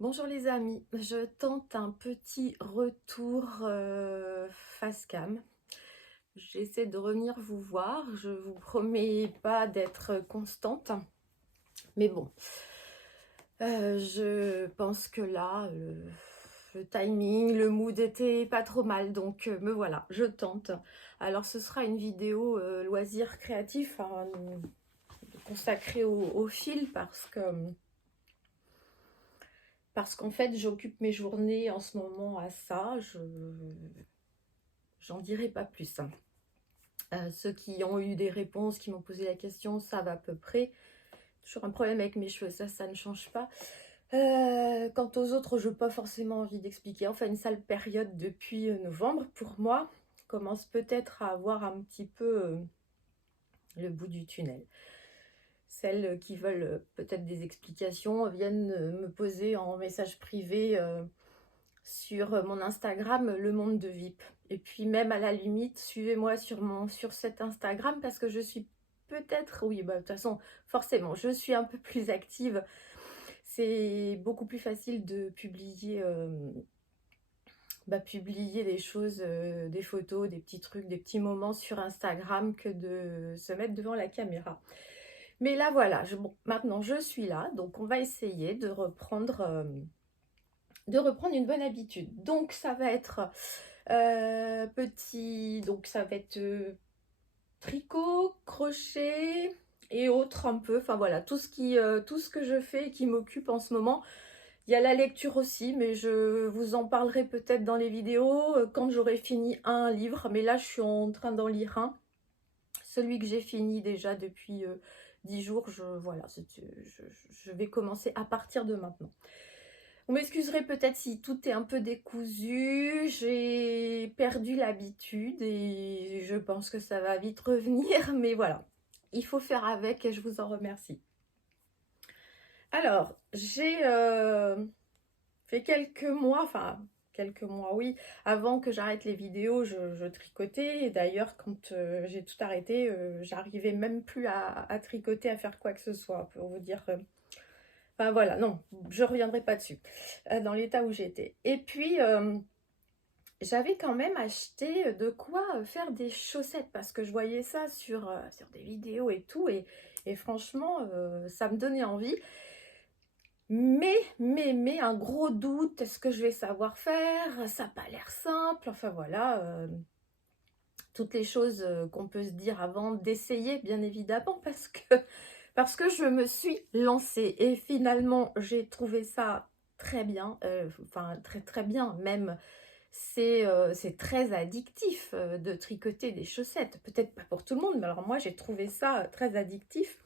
Bonjour les amis, je tente un petit retour face cam. J'essaie de revenir vous voir, je vous promets pas d'être constante, mais bon, je pense que là, le timing, le mood était pas trop mal, donc me voilà, je tente. Alors ce sera une vidéo loisir créatif, hein, consacrée au fil parce qu'en fait, j'occupe mes journées en ce moment à ça. J'en dirai pas plus. Ceux qui ont eu des réponses, qui m'ont posé la question, savent à peu près. Toujours un problème avec mes cheveux, ça ne change pas. Quant aux autres, je n'ai pas forcément envie d'expliquer. Enfin, une sale période depuis novembre pour moi. Commence peut-être à avoir un petit peu le bout du tunnel. Celles qui veulent peut-être des explications viennent me poser en message privé sur mon Instagram, Le Monde de VIP. Et puis même à la limite, suivez-moi sur cet Instagram parce que je suis peut-être, oui, bah, de toute façon, forcément, je suis un peu plus active. C'est beaucoup plus facile de publier, publier des choses, des photos, des petits trucs, des petits moments sur Instagram que de se mettre devant la caméra. Mais là, voilà, bon, maintenant je suis là, donc on va essayer de reprendre une bonne habitude. Donc ça va être donc ça va être tricot, crochet et autres un peu. Enfin voilà, tout ce que je fais et qui m'occupe en ce moment. Il y a la lecture aussi, mais je vous en parlerai peut-être dans les vidéos quand j'aurai fini un livre. Mais là, je suis en train d'en lire un. Celui que j'ai fini déjà depuis 10 jours. Voilà, je vais commencer à partir de maintenant. Vous m'excuserez peut-être si tout est un peu décousu, j'ai perdu l'habitude et je pense que ça va vite revenir, mais voilà, il faut faire avec et je vous en remercie. Alors, j'ai fait quelques mois, oui, avant que j'arrête les vidéos, je tricotais. Et d'ailleurs, quand j'ai tout arrêté, j'arrivais même plus à tricoter, à faire quoi que ce soit, pour vous dire... Enfin voilà, non, je reviendrai pas dessus, dans l'état où j'étais. Et puis, j'avais quand même acheté de quoi faire des chaussettes, parce que je voyais ça sur des vidéos et tout, et franchement, ça me donnait envie. Mais, un gros doute, est-ce que je vais savoir faire? Ça n'a pas l'air simple, enfin voilà, toutes les choses qu'on peut se dire avant d'essayer, bien évidemment, parce que je me suis lancée et finalement j'ai trouvé ça très bien, enfin très très bien même. C'est très addictif de tricoter des chaussettes, peut-être pas pour tout le monde, mais alors moi j'ai trouvé ça très addictif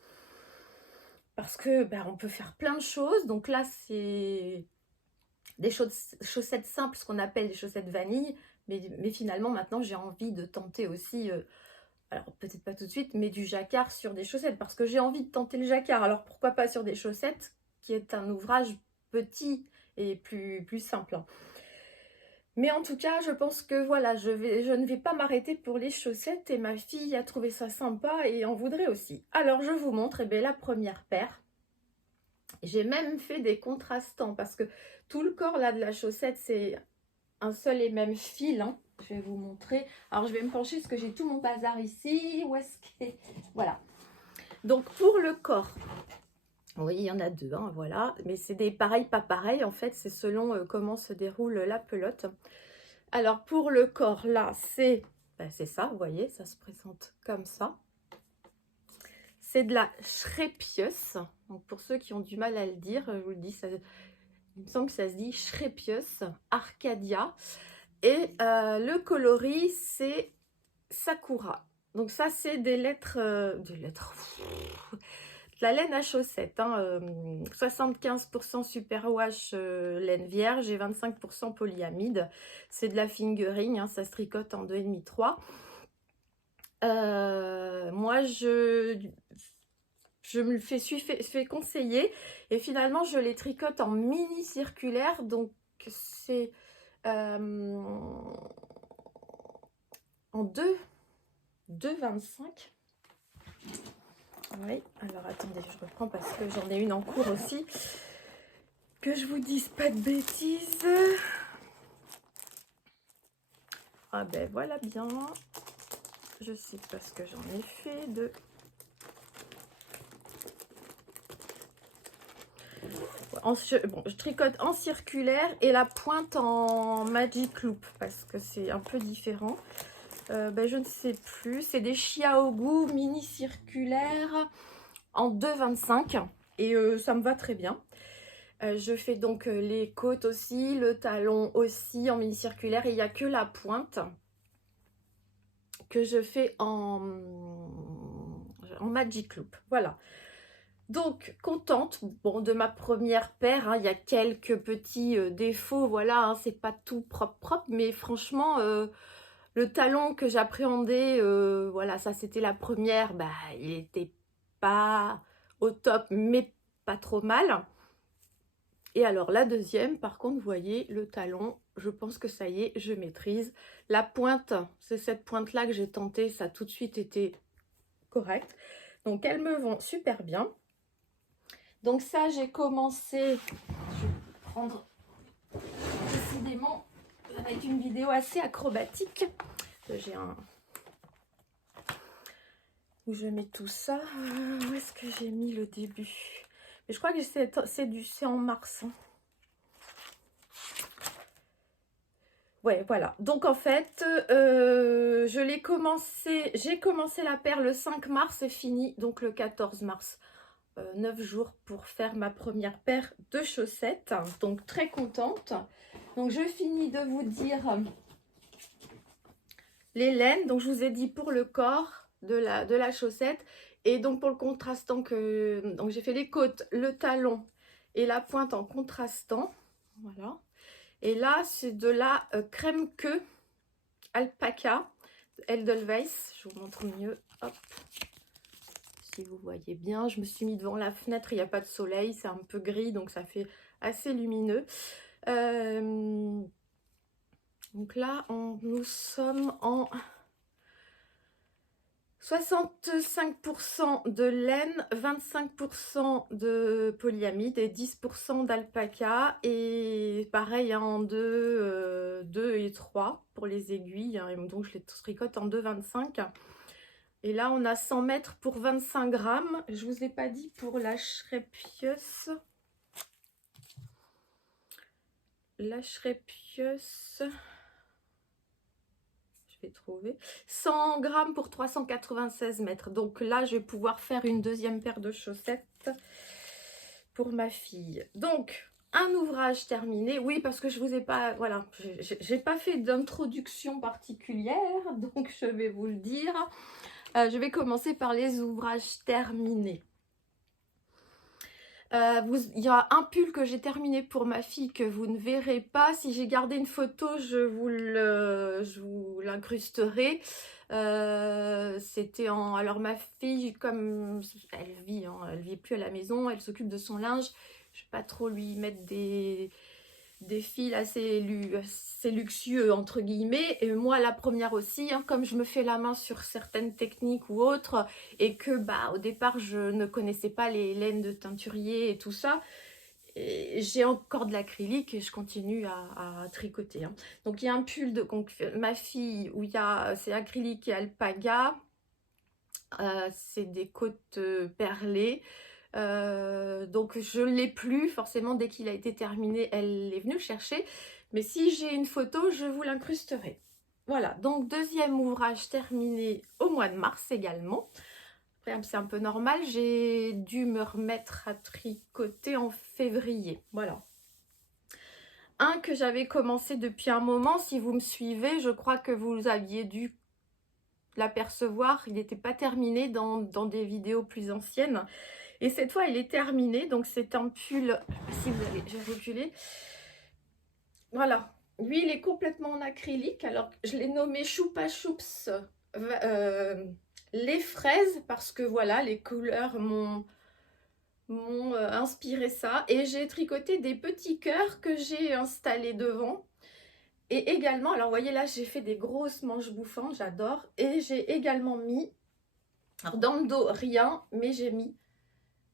parce que on peut faire plein de choses. Donc là c'est des chaussettes simples, ce qu'on appelle des chaussettes vanille, mais finalement maintenant j'ai envie de tenter aussi alors peut-être pas tout de suite, mais du jacquard sur des chaussettes, parce que j'ai envie de tenter le jacquard. Alors pourquoi pas sur des chaussettes, qui est un ouvrage petit et plus simple, hein. Mais en tout cas, je pense que voilà, je ne vais pas m'arrêter pour les chaussettes, et ma fille a trouvé ça sympa et en voudrait aussi. Alors je vous montre la première paire. J'ai même fait des contrastants, parce que tout le corps là de la chaussette, c'est un seul et même fil, hein. Je vais vous montrer. Alors je vais me pencher parce que j'ai tout mon bazar ici. Où est-ce que... Voilà. Donc pour le corps, oui, il y en a deux, hein, voilà. Mais c'est des pareils, pas pareils. En fait, c'est selon comment se déroule la pelote. Alors pour le corps, là, c'est ça, vous voyez, ça se présente comme ça. C'est de la Schrepius. Donc pour ceux qui ont du mal à le dire, je vous le dis, ça, il me semble que ça se dit Schrepius Arcadia. Et le coloris, c'est Sakura. Donc ça, c'est des lettres, de la laine à chaussettes, hein, 75% superwash laine vierge et 25% polyamide. C'est de la fingering, hein, ça se tricote en 2,5-3. Moi, je me le fais conseiller, et finalement, je les tricote en mini circulaire, donc c'est en 2,25. Oui, alors attendez, je reprends parce que j'en ai une en cours aussi. que je vous dise pas de bêtises. Ah ben voilà bien. Je sais pas ce que j'en ai fait de... Bon, je tricote en circulaire et la pointe en Magic Loop parce que c'est un peu différent. Ben, je ne sais plus. C'est des Chiaogu mini circulaires en 2,25 et ça me va très bien. Je fais donc les côtes aussi, le talon aussi en mini circulaire et il n'y a que la pointe que je fais en Magic Loop. Voilà. Donc, contente bon, de ma première paire. Hein. Il y a quelques petits défauts, voilà, hein, c'est pas tout propre, mais franchement, le talon que j'appréhendais, voilà, ça c'était la première, bah, il était pas au top, mais pas trop mal. Et alors la deuxième, par contre, vous voyez, le talon, je pense que ça y est, je maîtrise. La pointe, c'est cette pointe-là que j'ai tentée, ça a tout de suite été correct. Donc, elles me vont super bien. Donc ça, j'ai commencé, je vais prendre décidément avec une vidéo assez acrobatique. J'ai un... où je mets tout ça. Où est-ce que j'ai mis le début? Mais je crois que c'est en mars. Hein. Ouais, voilà. Donc en fait, j'ai commencé la paire le 5 mars et fini donc le 14 mars. 9 jours pour faire ma première paire de chaussettes, donc très contente. Donc je finis de vous dire les laines. Donc je vous ai dit pour le corps de la chaussette et donc pour le contrastant donc j'ai fait les côtes, le talon et la pointe en contrastant, voilà. Et là c'est de la crème queue alpaca Edelweiss, je vous montre mieux, hop. Si vous voyez bien, je me suis mis devant la fenêtre, il n'y a pas de soleil, c'est un peu gris, donc ça fait assez lumineux. Donc là, nous sommes en 65% de laine, 25% de polyamide et 10% d'alpaca. Et pareil, hein, en 2 et 3 pour les aiguilles. Hein, donc je les tricote en 2,25. Et là, on a 100 mètres pour 25 grammes. Je vous ai pas dit pour la Shreppius. La Shreppius, je vais trouver. 100 grammes pour 396 mètres. Donc là, je vais pouvoir faire une deuxième paire de chaussettes pour ma fille. Donc, un ouvrage terminé. Oui, parce que je vous ai pas, voilà, j'ai pas fait d'introduction particulière. Donc, je vais vous le dire. Je vais commencer par les ouvrages terminés. Il y a un pull que j'ai terminé pour ma fille que vous ne verrez pas. Si j'ai gardé une photo, je vous l'incrusterai. C'était en... Alors ma fille, comme elle vit plus à la maison, elle s'occupe de son linge. Je ne vais pas trop lui mettre des fils assez luxueux entre guillemets, et moi la première aussi, hein, comme je me fais la main sur certaines techniques ou autres et que bah au départ je ne connaissais pas les laines de teinturier et tout ça, j'ai encore de l'acrylique et je continue à tricoter. Hein. Donc il y a un pull de ma fille où il y a c'est acrylique et alpaga, c'est des côtes perlées. Donc je ne l'ai plus forcément. Dès qu'il a été terminé, elle est venue le chercher, mais si j'ai une photo, je vous l'incrusterai. Voilà, donc deuxième ouvrage terminé au mois de mars également. C'est un peu normal, j'ai dû me remettre à tricoter en février. Voilà, un que j'avais commencé depuis un moment. Si vous me suivez, je crois que vous aviez dû l'apercevoir, il n'était pas terminé dans des vidéos plus anciennes. Et cette fois, il est terminé. Donc, c'est un pull. Si vous allez, je vais reculer. Voilà. Lui, il est complètement en acrylique. Alors, je l'ai nommé Choupa Choups les fraises parce que voilà, les couleurs m'ont inspiré ça. Et j'ai tricoté des petits cœurs que j'ai installés devant. Et également, alors, vous voyez là, j'ai fait des grosses manches bouffantes. J'adore. Et j'ai également mis, alors dans le dos, rien, mais j'ai mis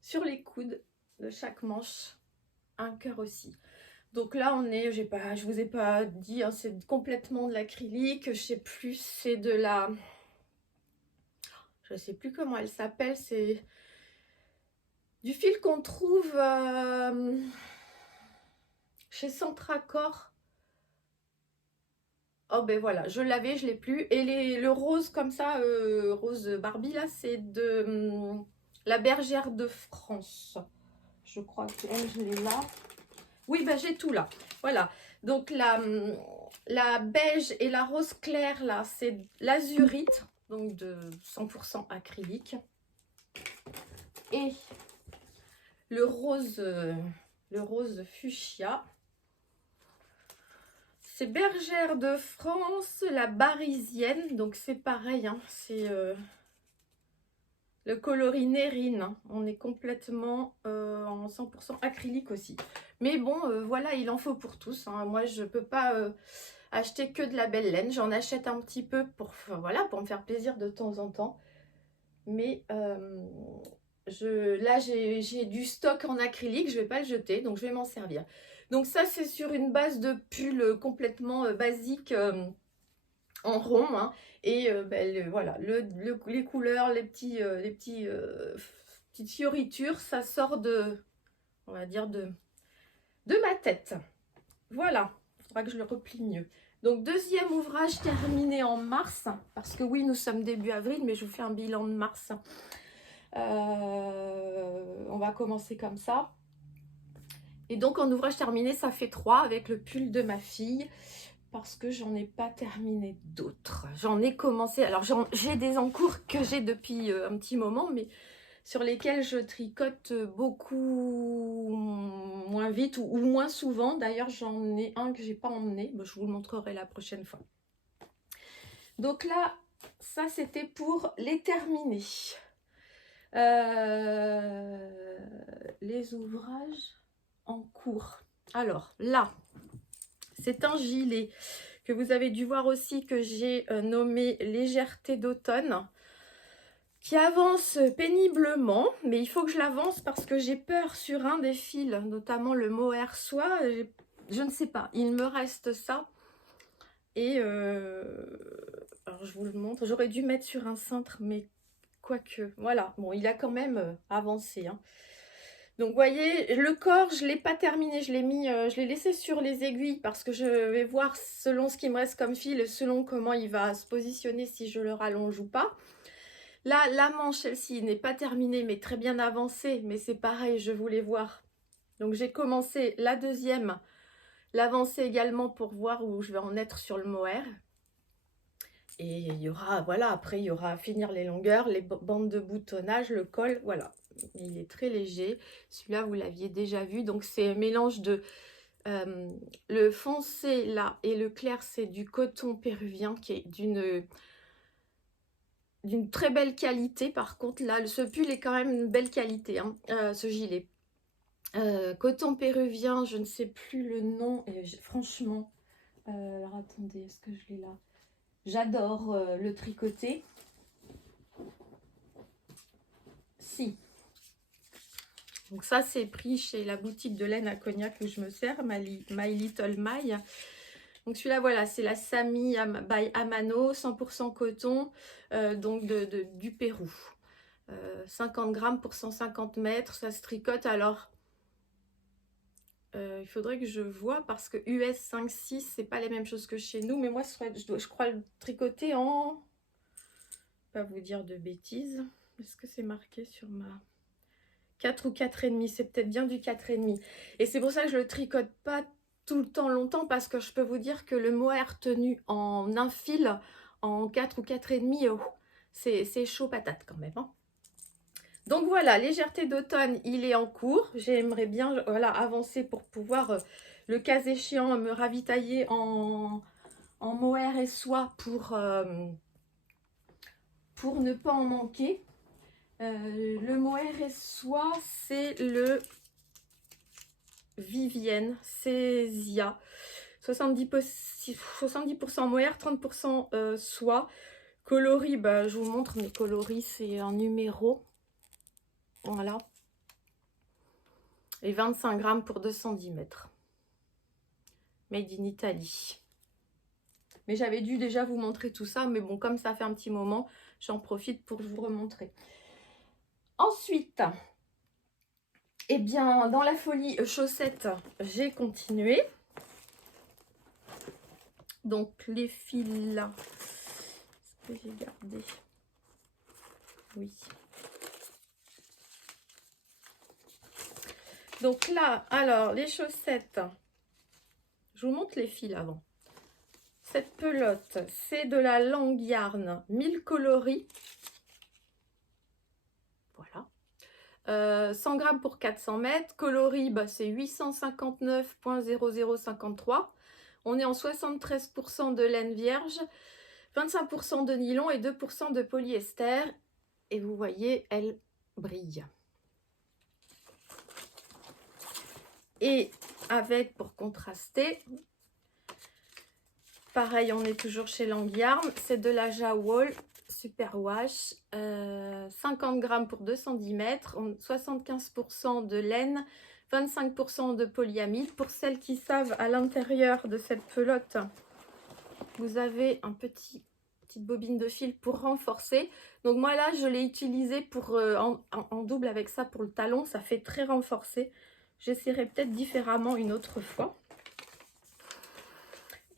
sur les coudes de chaque manche un cœur aussi. Donc là, on est, je vous ai pas dit, hein, c'est complètement de l'acrylique. Je sais plus, c'est de la... Je sais plus comment elle s'appelle, c'est du fil qu'on trouve chez Centracor. Oh ben voilà, je l'avais, je l'ai plus. Et le rose comme ça, rose Barbie là, c'est de la Bergère de France. Je crois que je l'ai là. Oui, ben j'ai tout là. Voilà. Donc la beige et la rose claire là, c'est l'azurite, donc de 100% acrylique. Et le rose fuchsia. C'est Bergère de France, la Barisienne, donc c'est pareil, hein, c'est le coloris Nérine, hein. On est complètement en 100% acrylique aussi. Mais bon, voilà, il en faut pour tous, hein. Moi, je ne peux pas acheter que de la belle laine, j'en achète un petit peu pour, voilà, pour me faire plaisir de temps en temps. Mais là, j'ai du stock en acrylique, je ne vais pas le jeter, donc je vais m'en servir. Donc ça, c'est sur une base de pull complètement basique en rond. Hein. Et voilà, les couleurs, les petites fioritures, ça sort on va dire, de ma tête. Voilà, il faudra que je le replie mieux. Donc deuxième ouvrage terminé en mars, parce que oui, nous sommes début avril, mais je vous fais un bilan de mars. On va commencer comme ça. Et donc en ouvrage terminé, ça fait 3 avec le pull de ma fille, parce que j'en ai pas terminé d'autres. J'en ai commencé, alors j'ai des en cours que j'ai depuis un petit moment, mais sur lesquels je tricote beaucoup moins vite ou moins souvent. D'ailleurs, j'en ai un que j'ai pas emmené, je vous le montrerai la prochaine fois. Donc là, ça c'était pour les terminer. Les ouvrages en cours. Alors là, c'est un gilet que vous avez dû voir aussi, que j'ai nommé Légèreté d'automne, qui avance péniblement, mais il faut que je l'avance parce que j'ai peur sur un des fils, notamment le mohair soie. Je ne sais pas, il me reste ça. Et alors je vous le montre, j'aurais dû mettre sur un cintre, mais quoique, voilà, bon, il a quand même avancé, hein. Donc, vous voyez, le corps, je ne l'ai pas terminé, je l'ai laissé sur les aiguilles parce que je vais voir selon ce qui me reste comme fil, selon comment il va se positionner, si je le rallonge ou pas. Là, la manche, celle-ci, n'est pas terminée, mais très bien avancée, mais c'est pareil, je voulais voir. Donc, j'ai commencé la deuxième, l'avancer également pour voir où je vais en être sur le mohair. Et il y aura, voilà, après, il y aura à finir les longueurs, les bandes de boutonnage, le col, voilà. Il est très léger. Celui-là, vous l'aviez déjà vu. Donc, c'est un mélange de... le foncé, là, et le clair, c'est du coton péruvien qui est d'une très belle qualité. Par contre, là, ce pull est quand même une belle qualité, hein, ce gilet. Coton péruvien, je ne sais plus le nom. Et franchement, alors attendez, est-ce que je l'ai là? J'adore le tricoter. Si. Donc ça, c'est pris chez la boutique de laine à Cognac où je me sers, My Little My. Donc celui-là, voilà, c'est la Sami by Amano, 100% coton, donc du Pérou. 50 grammes pour 150 mètres, ça se tricote. Alors, il faudrait que je vois parce que US 5-6, c'est pas les mêmes choses que chez nous. Mais moi, je crois le tricoter en... Pas vous dire de bêtises. Est-ce que c'est marqué sur ma... 4 ou 4,5, c'est peut-être bien du 4,5. Et c'est pour ça que je le tricote pas tout le temps longtemps, parce que je peux vous dire que le mohair tenu en un fil, en 4 ou 4,5, oh, c'est chaud patate quand même, hein. Donc voilà, Légèreté d'automne, il est en cours. J'aimerais bien, voilà, avancer pour pouvoir, le cas échéant, me ravitailler en mohair et soie pour ne pas en manquer. Le mohair et soie, c'est le Vivienne, c'est Zia. 70% mohair, 30% soie. Coloris, bah, je vous montre mes coloris, c'est en numéro. Voilà. Et 25 grammes pour 210 mètres. Made in Italy. Mais j'avais dû déjà vous montrer tout ça, mais bon, comme ça fait un petit moment, j'en profite pour vous remontrer. Ensuite, eh bien, dans la folie chaussettes, j'ai continué. Donc, les fils là, est-ce que j'ai gardé? Oui. Donc là, alors, les chaussettes, je vous montre les fils avant. Cette pelote, c'est de la Langue Yarn 1000 coloris. Voilà. 100 grammes pour 400 mètres. Coloris, bah, c'est 859,0053. On est en 73% de laine vierge, 25% de nylon et 2% de polyester. Et vous voyez, elle brille. Et avec, pour contraster, pareil, on est toujours chez Langue Yarn, c'est de la Jawol Superwash, 50 grammes pour 210 mètres, 75% de laine, 25% de polyamide. Pour celles qui savent, à l'intérieur de cette pelote, vous avez un petite bobine de fil pour renforcer. Donc moi là, je l'ai utilisé pour en double avec ça pour le talon, ça fait très renforcé. J'essaierai peut-être différemment une autre fois.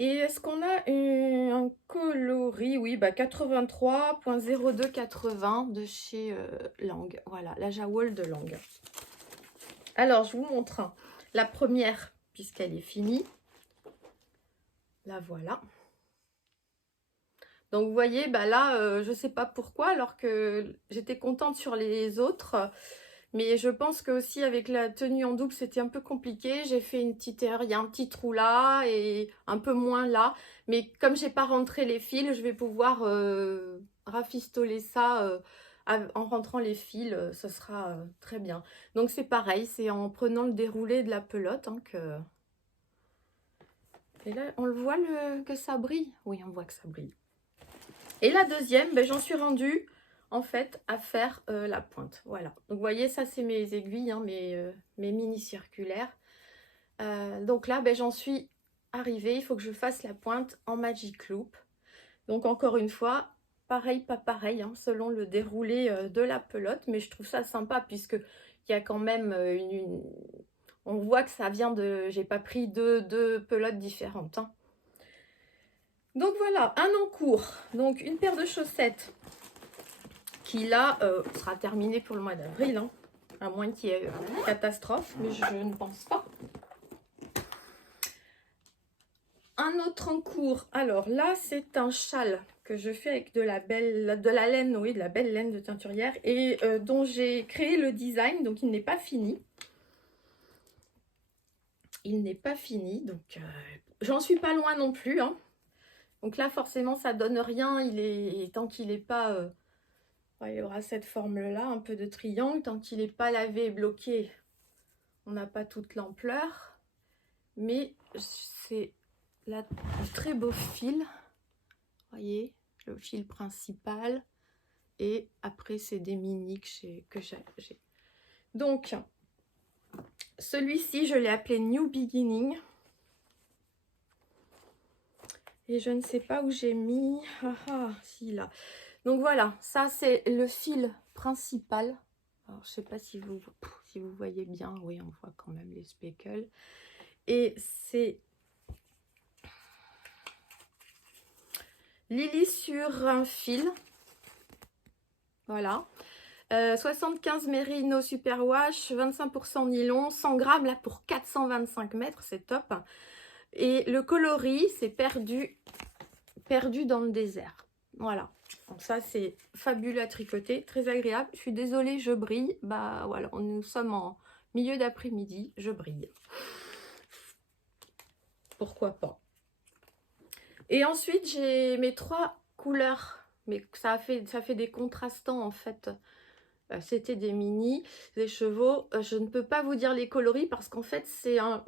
Et est-ce qu'on a un coloris? Oui, bah 83.0280 de chez Langue. Voilà, la Jawol de Langue. Alors, je vous montre la première, puisqu'elle est finie. La voilà. Donc, vous voyez, bah là, je ne sais pas pourquoi, alors que j'étais contente sur les autres. Mais je pense que aussi avec la tenue en double, c'était un peu compliqué. J'ai fait une petite erreur, il y a un petit trou là et un peu moins là. Mais comme j'ai pas rentré les fils, je vais pouvoir rafistoler ça en rentrant les fils. Ce sera très bien. Donc c'est pareil, c'est en prenant le déroulé de la pelote que... Et là, on le voit que ça brille? Oui, on voit que ça brille. Et la deuxième, ben, j'en suis rendue en fait à faire la pointe. Voilà. Donc vous voyez, ça c'est mes aiguilles, hein, mes mini circulaires. Donc là, ben, j'en suis arrivée. Il faut que je fasse la pointe en Magic Loop. Donc encore une fois, pareil, pas pareil, hein, selon le déroulé de la pelote. Mais je trouve ça sympa puisque il y a quand même on voit que ça vient de... J'ai pas pris deux pelotes différentes. Hein. Donc voilà, un encours. Donc une paire de chaussettes qui là sera terminée pour le mois d'avril, hein, à moins qu'il y ait une catastrophe, mais je ne pense pas. Un autre encours, alors là c'est un châle que je fais avec de la laine, oui, de la belle laine de teinturière et dont j'ai créé le design, donc il n'est pas fini. Il n'est pas fini, donc j'en suis pas loin non plus. Hein. Donc là forcément ça donne rien, tant qu'il n'est pas... il y aura cette forme-là, un peu de triangle. Tant qu'il n'est pas lavé et bloqué, on n'a pas toute l'ampleur. Mais c'est un très beau fil. Voyez, le fil principal. Et après, c'est des mini que j'ai. Donc, celui-ci, je l'ai appelé New Beginning. Et je ne sais pas où j'ai mis. Si, là. Donc voilà, ça c'est le fil principal. Alors, je ne sais pas si vous voyez bien. Oui, on voit quand même les speckles. Et c'est Lily sur un fil. Voilà. 75 Merino Superwash, 25% nylon, 100 grammes là pour 425 mètres, c'est top. Et le coloris, c'est perdu dans le désert. Voilà. Donc ça, c'est fabuleux à tricoter, très agréable. Je suis désolée, je brille. Bah voilà, nous sommes en milieu d'après-midi, je brille. Pourquoi pas. Et ensuite, j'ai mes 3 couleurs. Mais ça fait des contrastants en fait. C'était des mini, des chevaux. Je ne peux pas vous dire les coloris parce qu'en fait, c'est un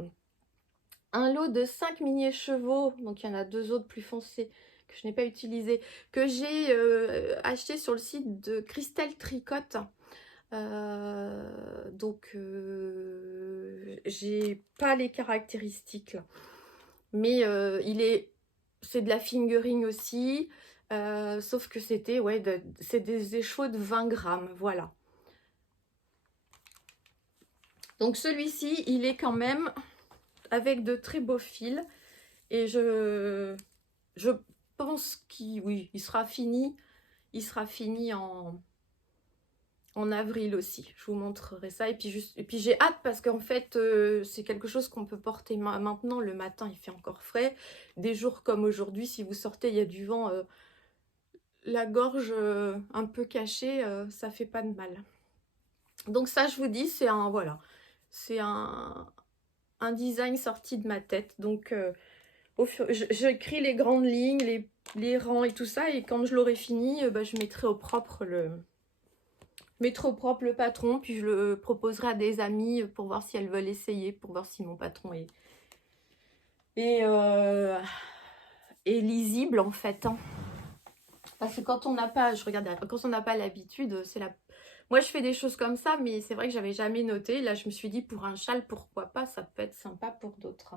lot de 5 mini chevaux. Donc, il y en a 2 autres plus foncés que je n'ai pas utilisé, que j'ai acheté sur le site de Christelle Tricotte. Donc, j'ai pas les caractéristiques là. Mais c'est de la fingering aussi. Sauf que c'était, ouais, c'est des échauds de 20 grammes, voilà. Donc celui-ci, il est quand même avec de très beaux fils. Et je pense oui, il sera fini. Il sera fini en avril aussi. Je vous montrerai ça. Et puis j'ai hâte parce qu'en fait, c'est quelque chose qu'on peut porter maintenant. Le matin, il fait encore frais. Des jours comme aujourd'hui, si vous sortez, il y a du vent, la gorge un peu cachée, ça fait pas de mal. Donc ça, je vous dis, c'est un, voilà, c'est un design sorti de ma tête. Donc, j'écris les grandes lignes, les rangs et tout ça. Et quand je l'aurai fini, je mettrai au propre le patron, puis je le proposerai à des amis pour voir si elles veulent essayer, pour voir si mon patron est lisible en fait. Hein. Parce que quand on n'a pas, quand on n'a pas l'habitude, moi je fais des choses comme ça, mais c'est vrai que j'avais jamais noté. Là je me suis dit pour un châle, pourquoi pas, ça peut être sympa pour d'autres.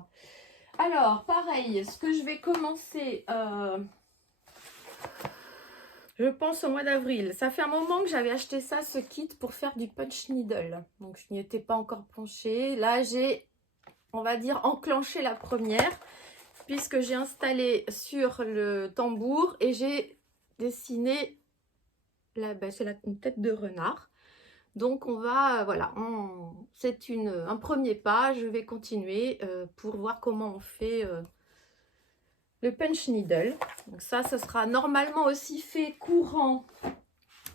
Alors pareil, ce que je vais commencer... je pense au mois d'avril. Ça fait un moment que j'avais acheté ça, ce kit, pour faire du punch needle. Donc, je n'y étais pas encore penchée. Là, j'ai, on va dire, enclenché la première, puisque j'ai installé sur le tambour et j'ai dessiné, c'est une tête de renard. Donc, on va, voilà, c'est un premier pas. Je vais continuer pour voir comment on fait... le punch needle. Donc ça sera normalement aussi fait courant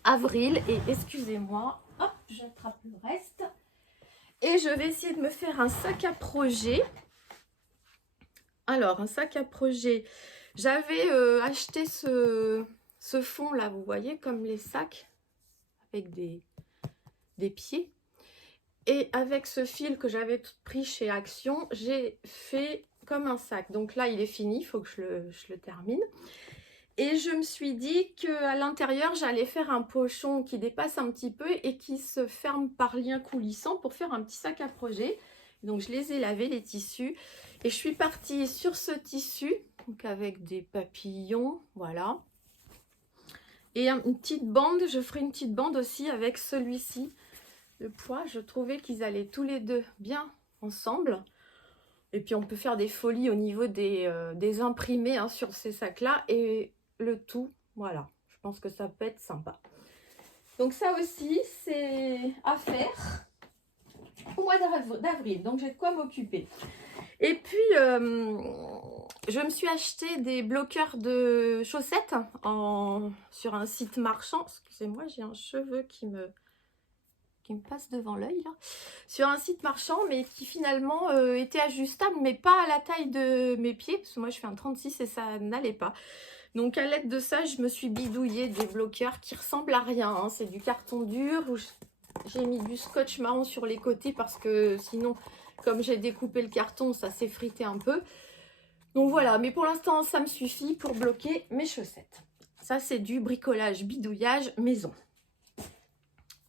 avril. Et excusez-moi, hop, j'attrape le reste. Et je vais essayer de me faire un sac à projet. Alors, un sac à projet. J'avais acheté ce fond là, vous voyez, comme les sacs avec des pieds. Et avec ce fil que j'avais pris chez Action, j'ai fait comme un sac. Donc là, il est fini, il faut que je le termine. Et je me suis dit qu'à l'intérieur, j'allais faire un pochon qui dépasse un petit peu et qui se ferme par lien coulissant pour faire un petit sac à projet. Donc je les ai lavés, les tissus. Et je suis partie sur ce tissu, donc avec des papillons, voilà. Et une petite bande, je ferai une petite bande aussi avec celui-ci. Le pois, je trouvais qu'ils allaient tous les deux bien ensemble. Et puis on peut faire des folies au niveau des imprimés hein, sur ces sacs-là. Et le tout, voilà, je pense que ça peut être sympa. Donc ça aussi, c'est à faire au mois d'avril. Donc j'ai de quoi m'occuper. Et puis, je me suis acheté des bloqueurs de chaussettes sur un site marchand. Excusez-moi, j'ai un cheveu qui me passe devant l'œil là, sur un site marchand, mais qui finalement était ajustable, mais pas à la taille de mes pieds, parce que moi je fais un 36 et ça n'allait pas. Donc à l'aide de ça, je me suis bidouillé des bloqueurs qui ressemblent à rien, hein. C'est du carton dur, où j'ai mis du scotch marron sur les côtés, parce que sinon, comme j'ai découpé le carton, ça s'est frité un peu. Donc voilà, mais pour l'instant, ça me suffit pour bloquer mes chaussettes. Ça, c'est du bricolage, bidouillage maison.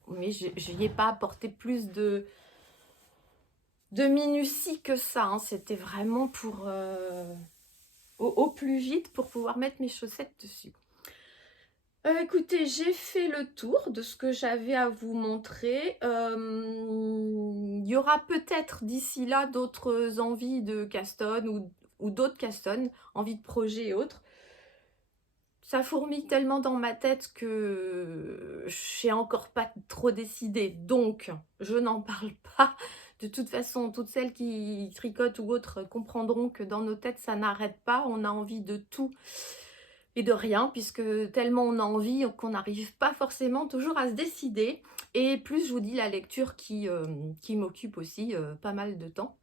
Mais je n'y ai pas apporté plus de minutie que ça. Hein. C'était vraiment pour au plus vite pour pouvoir mettre mes chaussettes dessus. Écoutez, j'ai fait le tour de ce que j'avais à vous montrer. Il y aura peut-être d'ici là d'autres envies de Caston ou d'autres Caston, envies de projet et autres. Ça fourmille tellement dans ma tête que je n'ai encore pas trop décidé, donc je n'en parle pas. De toute façon, toutes celles qui tricotent ou autres comprendront que dans nos têtes, ça n'arrête pas. On a envie de tout et de rien, puisque tellement on a envie qu'on n'arrive pas forcément toujours à se décider. Et plus, je vous dis, la lecture qui m'occupe aussi pas mal de temps.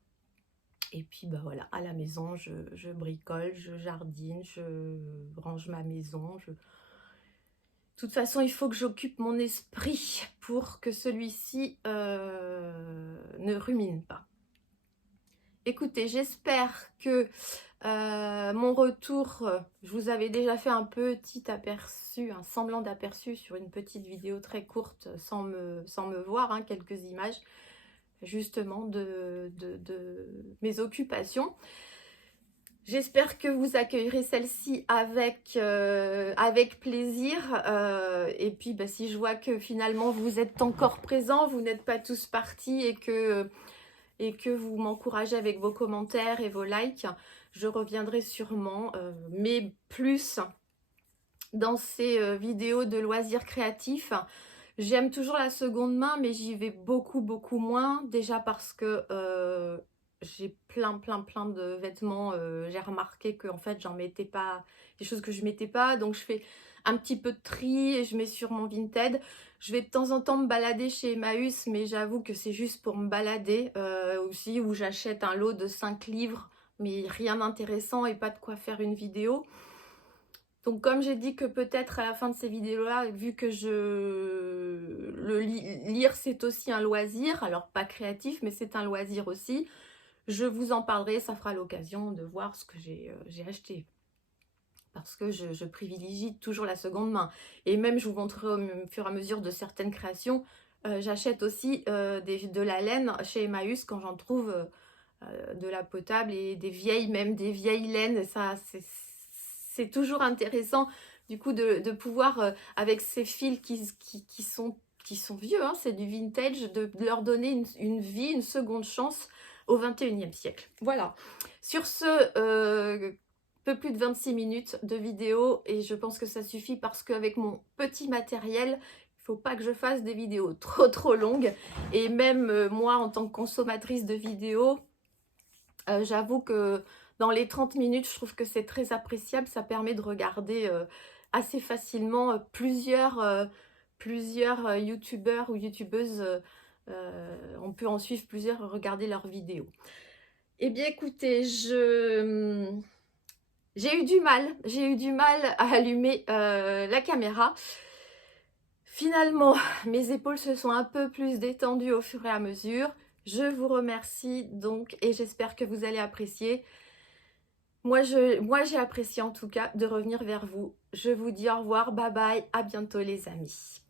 Et puis bah voilà, à la maison, je bricole, je jardine, je range ma maison. De toute façon, il faut que j'occupe mon esprit pour que celui-ci ne rumine pas. Écoutez, j'espère que Mon retour, je vous avais déjà fait un petit aperçu, un semblant d'aperçu sur une petite vidéo très courte sans me voir, hein, quelques images justement de mes occupations. J'espère que vous accueillerez celle-ci avec plaisir. Et puis bah, si je vois que finalement vous êtes encore présents, vous n'êtes pas tous partis et que vous m'encouragez avec vos commentaires et vos likes, je reviendrai sûrement, mais plus dans ces vidéos de loisirs créatifs. J'aime toujours la seconde main, mais j'y vais beaucoup moins, déjà parce que j'ai plein de vêtements. J'ai remarqué que en fait j'en mettais pas, des choses que je mettais pas, donc je fais un petit peu de tri et je mets sur mon Vinted. Je vais de temps en temps me balader chez Emmaüs, mais j'avoue que c'est juste pour me balader aussi, où j'achète un lot de 5 livres, mais rien d'intéressant et pas de quoi faire une vidéo. Donc comme j'ai dit que peut-être à la fin de ces vidéos-là, vu que lire c'est aussi un loisir, alors pas créatif, mais c'est un loisir aussi, je vous en parlerai, ça fera l'occasion de voir ce que j'ai acheté. Parce que je privilégie toujours la seconde main. Et même je vous montrerai au fur et à mesure de certaines créations, j'achète aussi de la laine chez Emmaüs quand j'en trouve de la potable et des vieilles laines. Ça, c'est toujours intéressant du coup de pouvoir, avec ces fils qui sont vieux, hein, c'est du vintage, de leur donner une vie, une seconde chance au 21e siècle. Voilà. Sur ce, peu plus de 26 minutes de vidéo et je pense que ça suffit parce qu'avec mon petit matériel, il ne faut pas que je fasse des vidéos trop longues. Et même moi, en tant que consommatrice de vidéos, j'avoue que dans les 30 minutes, je trouve que c'est très appréciable. Ça permet de regarder assez facilement plusieurs youtubeurs ou youtubeuses. On peut en suivre plusieurs, regarder leurs vidéos. Eh bien écoutez, j'ai eu du mal à allumer la caméra. Finalement, mes épaules se sont un peu plus détendues au fur et à mesure. Je vous remercie donc et j'espère que vous allez apprécier. Moi, j'ai apprécié en tout cas de revenir vers vous. Je vous dis au revoir, bye bye, à bientôt les amis.